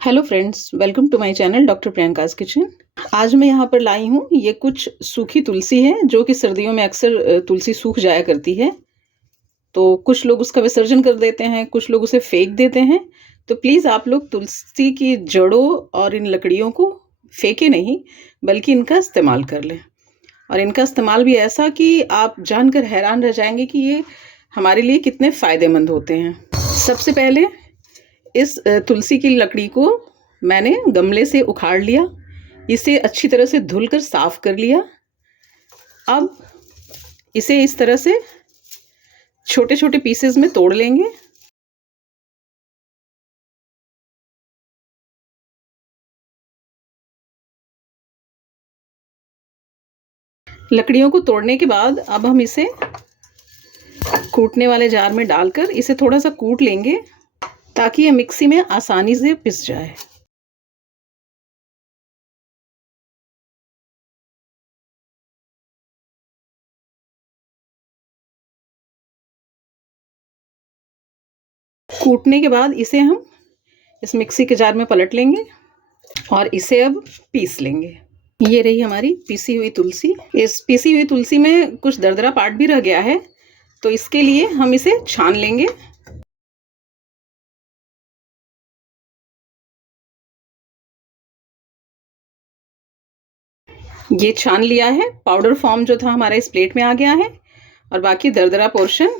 Hello friends, welcome to my channel doctor Priyanka's kitchen. आज मैं यहाँ पर लाई हूँ, ये कुछ सूखी तुलसी है जो कि सर्दियों में अक्सर तुलसी सूख जाया करती है। तो कुछ लोग उसका विसर्जन कर देते हैं, कुछ लोग उसे फेंक देते हैं। तो प्लीज़ आप लोग तुलसी की जड़ों और इन लकड़ियों को फेंके नहीं, बल्कि इनका इस्तेमाल कर लें। और इनका इस्तेमाल भी ऐसा कि आप जानकर हैरान रह जाएंगे कि ये हमारे लिए कितने फ़ायदेमंद होते हैं। सबसे पहले इस तुलसी की लकड़ी को मैंने गमले से उखाड़ लिया, इसे अच्छी तरह से धुलकर साफ कर लिया। अब इसे इस तरह से छोटे छोटे पीसेस में तोड़ लेंगे। लकड़ियों को तोड़ने के बाद अब हम इसे कूटने वाले जार में डालकर इसे थोड़ा सा कूट लेंगे ताकि ये मिक्सी में आसानी से पिस जाए। कूटने के बाद इसे हम इस मिक्सी के जार में पलट लेंगे और इसे अब पीस लेंगे। ये रही हमारी पीसी हुई तुलसी। इस पीसी हुई तुलसी में कुछ दरदरा पार्ट भी रह गया है, तो इसके लिए हम इसे छान लेंगे। ये छान लिया है, पाउडर फॉर्म जो था हमारा इस प्लेट में आ गया है और बाकी दरदरा पोर्शन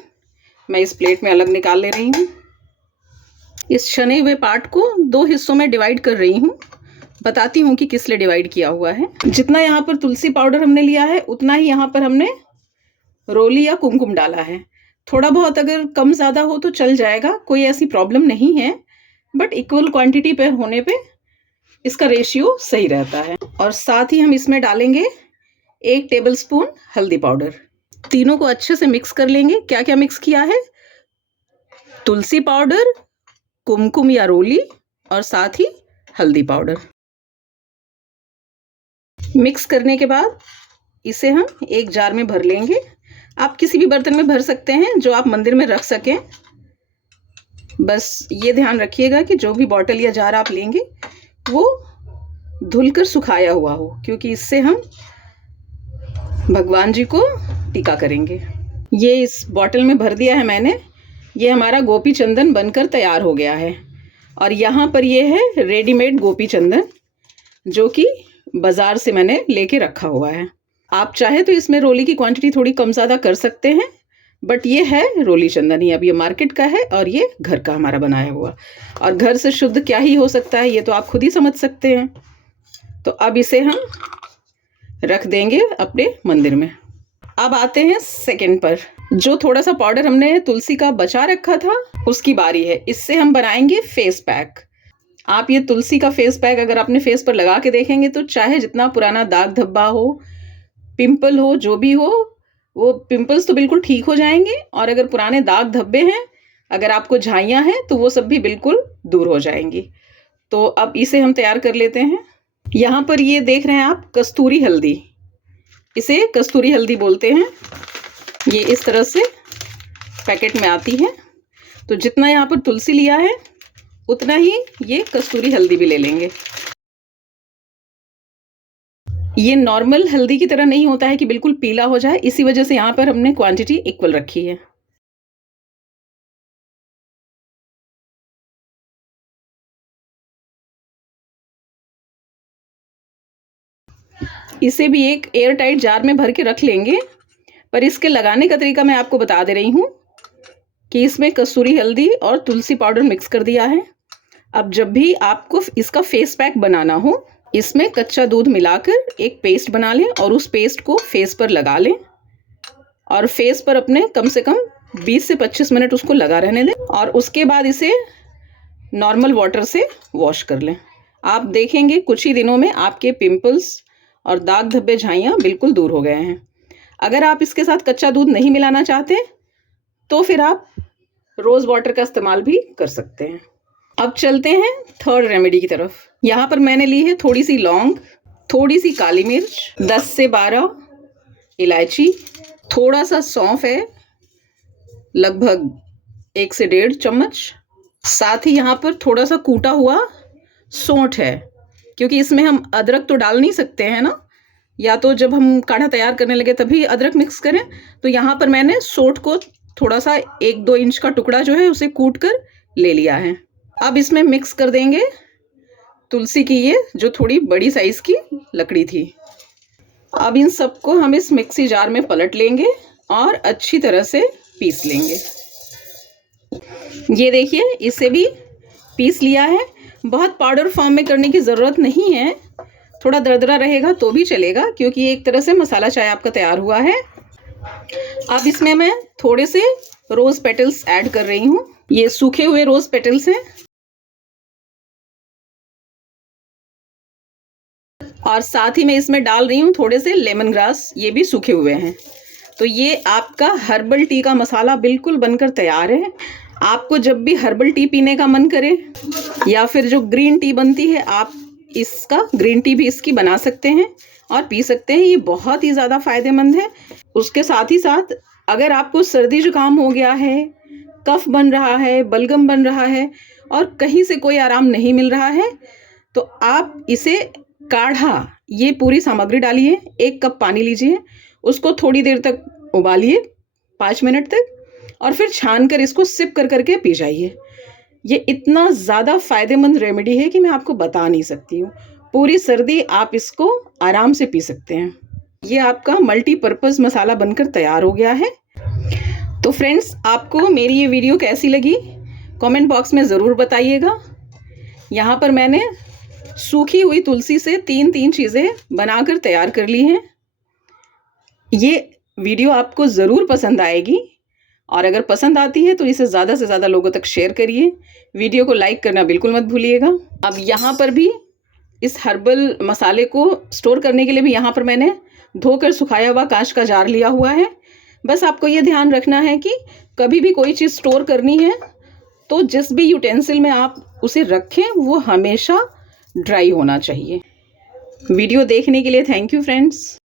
मैं इस प्लेट में अलग निकाल ले रही हूँ। इस छने हुए पार्ट को दो हिस्सों में डिवाइड कर रही हूँ। बताती हूँ कि किस लिए डिवाइड किया हुआ है। जितना यहाँ पर तुलसी पाउडर हमने लिया है उतना ही यहाँ पर हमने रोली या कुमकुम डाला है। थोड़ा बहुत अगर कम ज़्यादा हो तो चल जाएगा, कोई ऐसी प्रॉब्लम नहीं है, बट इक्वल क्वांटिटी पे होने पे इसका रेशियो सही रहता है। और साथ ही हम इसमें डालेंगे 1 टेबलस्पून हल्दी पाउडर। तीनों को अच्छे से मिक्स कर लेंगे। क्या क्या मिक्स किया है? तुलसी पाउडर, कुमकुम या रोली और साथ ही हल्दी पाउडर। मिक्स करने के बाद इसे हम एक जार में भर लेंगे। आप किसी भी बर्तन में भर सकते हैं जो आप मंदिर में रख सकें। बस ये ध्यान रखिएगा कि जो भी बॉटल या जार आप लेंगे वो धुलकर सुखाया हुआ हो, क्योंकि इससे हम भगवान जी को टीका करेंगे। ये इस बॉटल में भर दिया है मैंने। ये हमारा गोपी चंदन बनकर तैयार हो गया है। और यहाँ पर ये है रेडीमेड गोपी चंदन जो कि बाज़ार से मैंने लेके रखा हुआ है। आप चाहे तो इसमें रोली की क्वांटिटी थोड़ी कम ज़्यादा कर सकते हैं, बट ये है रोली चंदन ही। अब ये मार्केट का है और ये घर का हमारा बनाया हुआ, और घर से शुद्ध क्या ही हो सकता है, ये तो आप खुद ही समझ सकते हैं। तो अब इसे हम रख देंगे अपने मंदिर में। अब आते हैं सेकंड पर। जो थोड़ा सा पाउडर हमने तुलसी का बचा रखा था उसकी बारी है। इससे हम बनाएंगे फेस पैक। आप ये तुलसी का फेस पैक अगर अपने फेस पर लगा के देखेंगे तो चाहे जितना पुराना दाग धब्बा हो, पिंपल हो, जो भी हो, वो पिंपल्स तो बिल्कुल ठीक हो जाएंगे। और अगर पुराने दाग धब्बे हैं, अगर आपको झाइयाँ हैं, तो वो सब भी बिल्कुल दूर हो जाएंगी। तो अब इसे हम तैयार कर लेते हैं। यहाँ पर ये देख रहे हैं आप कस्तूरी हल्दी, इसे कस्तूरी हल्दी बोलते हैं। ये इस तरह से पैकेट में आती है। तो जितना यहाँ पर तुलसी लिया है उतना ही ये कस्तूरी हल्दी भी ले लेंगे। ये नॉर्मल हल्दी की तरह नहीं होता है कि बिल्कुल पीला हो जाए, इसी वजह से यहाँ पर हमने क्वांटिटी इक्वल रखी है। इसे भी एक एयर टाइट जार में भर के रख लेंगे। पर इसके लगाने का तरीका मैं आपको बता दे रही हूँ कि इसमें कसूरी हल्दी और तुलसी पाउडर मिक्स कर दिया है। अब जब भी आपको इसका फेस पैक बनाना हो, इसमें कच्चा दूध मिलाकर एक पेस्ट बना लें और उस पेस्ट को फेस पर लगा लें और फेस पर अपने कम से कम 20 से 25 मिनट उसको लगा रहने दें। और उसके बाद इसे नॉर्मल वाटर से वॉश कर लें। आप देखेंगे कुछ ही दिनों में आपके पिंपल्स और दाग धब्बे झाइयाँ बिल्कुल दूर हो गए हैं। अगर आप इसके साथ कच्चा दूध नहीं मिलाना चाहते तो फिर आप रोज़ वाटर का इस्तेमाल भी कर सकते हैं। अब चलते हैं थर्ड रेमेडी की तरफ। यहाँ पर मैंने ली है थोड़ी सी लौंग, थोड़ी सी काली मिर्च, 10 से 12 इलायची, थोड़ा सा सौंफ है, लगभग 1 से 1.5 चम्मच। साथ ही यहाँ पर थोड़ा सा कूटा हुआ सौंठ है, क्योंकि इसमें हम अदरक तो डाल नहीं सकते हैं ना, या तो जब हम काढ़ा तैयार करने लगे तभी अदरक मिक्स करें। तो यहाँ पर मैंने सौंठ को थोड़ा सा 1-2 इंच का टुकड़ा जो है उसे कूट कर ले लिया है। अब इसमें मिक्स कर देंगे तुलसी की ये जो थोड़ी बड़ी साइज़ की लकड़ी थी। अब इन सबको हम इस मिक्सी जार में पलट लेंगे और अच्छी तरह से पीस लेंगे। ये देखिए, इसे भी पीस लिया है। बहुत पाउडर फॉर्म में करने की ज़रूरत नहीं है, थोड़ा दरदरा रहेगा तो भी चलेगा, क्योंकि एक तरह से मसाला चाय आपका तैयार हुआ है। अब इसमें मैं थोड़े से रोज़ पेटल्स ऐड कर रही हूँ। ये सूखे हुए रोज़ पेटल्स हैं और साथ ही मैं इसमें डाल रही हूँ थोड़े से लेमन ग्रास, ये भी सूखे हुए हैं। तो ये आपका हर्बल टी का मसाला बिल्कुल बनकर तैयार है। आपको जब भी हर्बल टी पीने का मन करे या फिर जो ग्रीन टी बनती है, आप इसका ग्रीन टी भी इसकी बना सकते हैं और पी सकते हैं। ये बहुत ही ज़्यादा फ़ायदेमंद है। उसके साथ ही साथ अगर आपको सर्दी जुकाम हो गया है, कफ बन रहा है, बलगम बन रहा है और कहीं से कोई आराम नहीं मिल रहा है, तो आप इसे काढ़ा, ये पूरी सामग्री डालिए, 1 कप पानी लीजिए, उसको थोड़ी देर तक उबालिए 5 मिनट तक, और फिर छान कर इसको सिप कर करके पी जाइए। ये इतना ज़्यादा फ़ायदेमंद रेमेडी है कि मैं आपको बता नहीं सकती हूँ। पूरी सर्दी आप इसको आराम से पी सकते हैं। ये आपका मल्टीपर्पज़ मसाला बनकर तैयार हो गया है। तो फ्रेंड्स, आपको मेरी ये वीडियो कैसी लगी कमेंट बॉक्स में ज़रूर बताइएगा। यहाँ पर मैंने सूखी हुई तुलसी से 3-3 चीज़ें बनाकर तैयार कर ली हैं। ये वीडियो आपको ज़रूर पसंद आएगी और अगर पसंद आती है तो इसे ज़्यादा से ज़्यादा लोगों तक शेयर करिए। वीडियो को लाइक करना बिल्कुल मत भूलिएगा। अब यहाँ पर भी इस हर्बल मसाले को स्टोर करने के लिए भी यहाँ पर मैंने धोकर सुखाया हुआ कांच का जार लिया हुआ है। बस आपको ये ध्यान रखना है कि कभी भी कोई चीज़ स्टोर करनी है तो जिस भी यूटेंसिल में आप उसे रखें वो हमेशा ड्राई होना चाहिए। वीडियो देखने के लिए थैंक यू फ्रेंड्स।